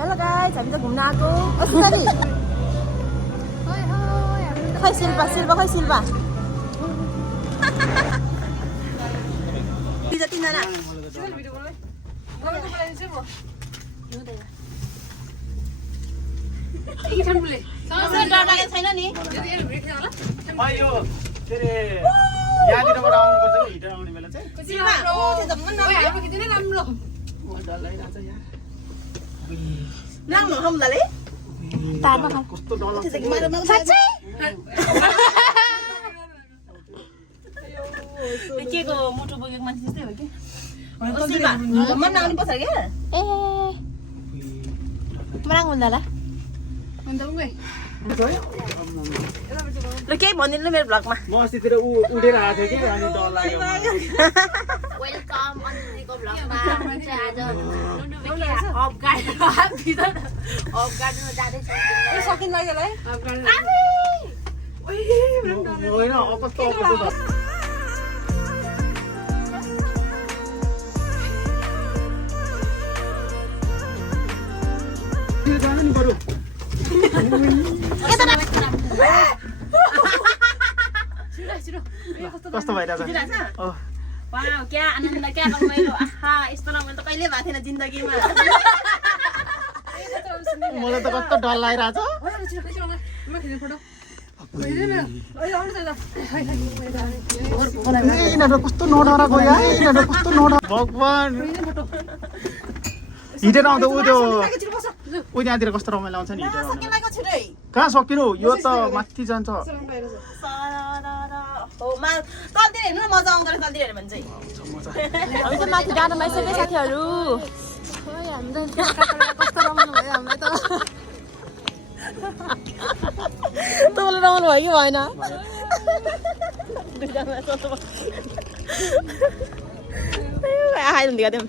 Hello guys, हामी त घुम्न आएको। ओ सुनानी। खै शिल्पा खै शिल्पा। बिजा तिनजना। छैन नि। यहाँनिरबाट आउनुपर्छ नि हिटर आउने बेला चाहिँ कस्तो डर के को मुटु बोकेको मान्छे जस्तै हो कि मन नआउनु पर्छ क्या ए मराङ हुँदा ल केही भनिदिनु मेरो भ्लगमा म अस्तितिर उडेर आएको थिएँ कि अनि डर लाग्यो वेलकम अन्तिको भ्लगमा चाहिँ आज अफ गार्डनमा जाँदैछ सकिन लाग्यो है होइन कस्तो जानु नि बरु कस्तो भइरहेछ वाउ क्या आनन्द क्या रमाइलो आहा यस्तो रमाइलो त कहिले भएको थिएन जिन्दगीमा मलाई त कस्तो डर लागिरहेछ यिनीहरू कस्तो नडरा गयो यिनीहरू कस्तो नडरा भगवान् हिँडेर आउँदा ऊ त्यो त्यहाँतिर कस्तो रमाइलो आउँछ नि हिँडेर आउँदा कहाँ सकिनु यो त माथि जान्छ तलतिर हेर्नु न मजा आउँदो रहेछ तलतिर हेर्यो भने चाहिँ हामी त माथि जान पाइसक्यो साथीहरू कस्तो रमाउनु भयो हामीलाई त तपाईँलाई रमाउनु भयो कि भएन आइदिनु दिएको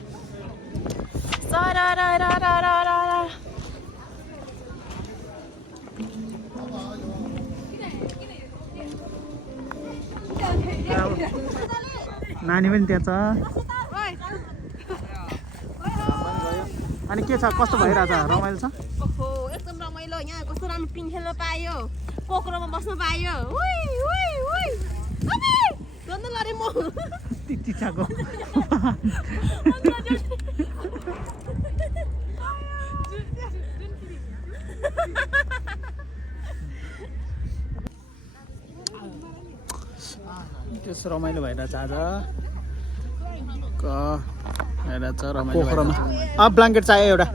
नानी पनि त्यहाँ छ अनि के छ कस्तो भइरहेछ रमाइलो छ एकदम रमाइलो यहाँ कस्तो राम्रो पिङ खेल्न पायो कोक्रोमा बस्न पायो लरे म चिच्चाको त्यस रमाइलो भइरहेछ आज भइरहेछ रमाइलो अब ब्ल्याङ्केट चाहियो एउटा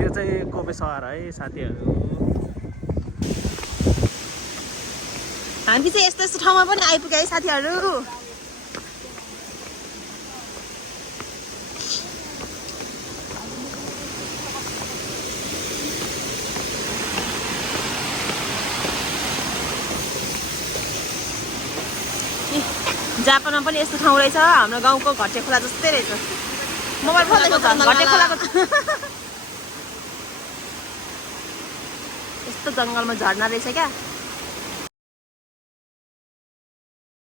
यो चाहिँ कोपे सहर है साथीहरू हामी चाहिँ यस्तो यस्तो ठाउँमा पनि आइपुग्यो है साथीहरू जापानमा पनि यस्तो ठाउँ रहेछ हाम्रो गाउँको घटे खोला जस्तै रहेछ मोबाइल खोलेको छ घटे खोलाको यस्तो जङ्गलमा झर्ना रहेछ क्या